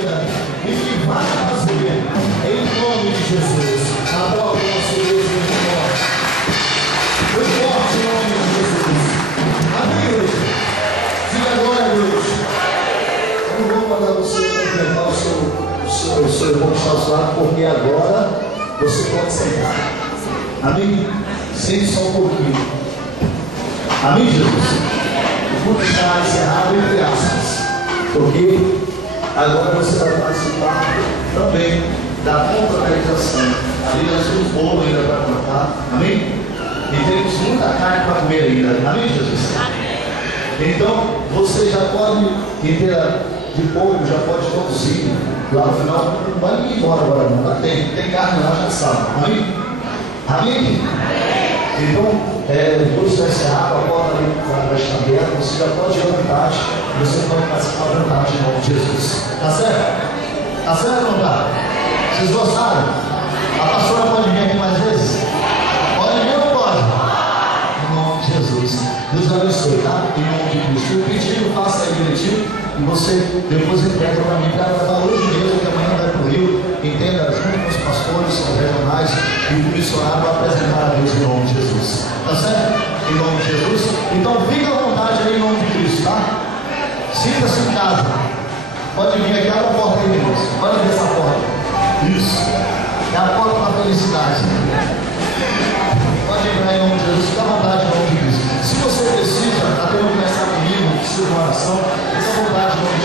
ainda e que vai fazer em nome de Jesus. Aplauda o nosso Deus muito forte. Muito forte em nome de Jesus. Amém, igreja? Diga glória a Deus. Eu não vou mandar você completar o seu irmão que está ao seu lado, porque agora você pode sentar. Amém? Sente só um pouquinho. Amém, Jesus? O culto está encerrado entre aspas, porque agora você vai participar também da confraternização. Ali nós temos bolo ainda para cortar. Amém? E temos muita carne para comer ainda. Amém, Jesus? Então, você já pode, inteira de pouco, já pode conduzir. Lá no final, não vai ir embora agora não. Tem carne lá, já sabe. Amém? Amém? Então, depois vai encerrar, a porta ali vai estar aberta, você já pode ir à vontade, você pode participar à vontade em nome de Jesus. Tá certo? Tá certo ou não tá? Vocês gostaram? A pastora pode vir aqui mais vezes? Pode vir ou não pode? Em nome de Jesus. Deus abençoe, tá? Em nome de Cristo. O pedido, faça aí direitinho e você depois entrega para mim, para levar hoje mesmo, que amanhã vai para o Rio, entenda, junto com os pastores, os regionais e o missionário para apresentar a Deus em nome de Jesus. Tá certo? Em nome de Jesus. Então fique à vontade aí em nome de Cristo, tá? Sinta-se em casa. Pode vir aqui, abre a porta aí, irmãos. Pode ver essa porta. Isso. É a porta da felicidade. Pode entrar em nome de Jesus. Fique à vontade em nome de Cristo. Se você precisa, até eu conversar comigo, precisa de uma oração, fique à vontade em nome de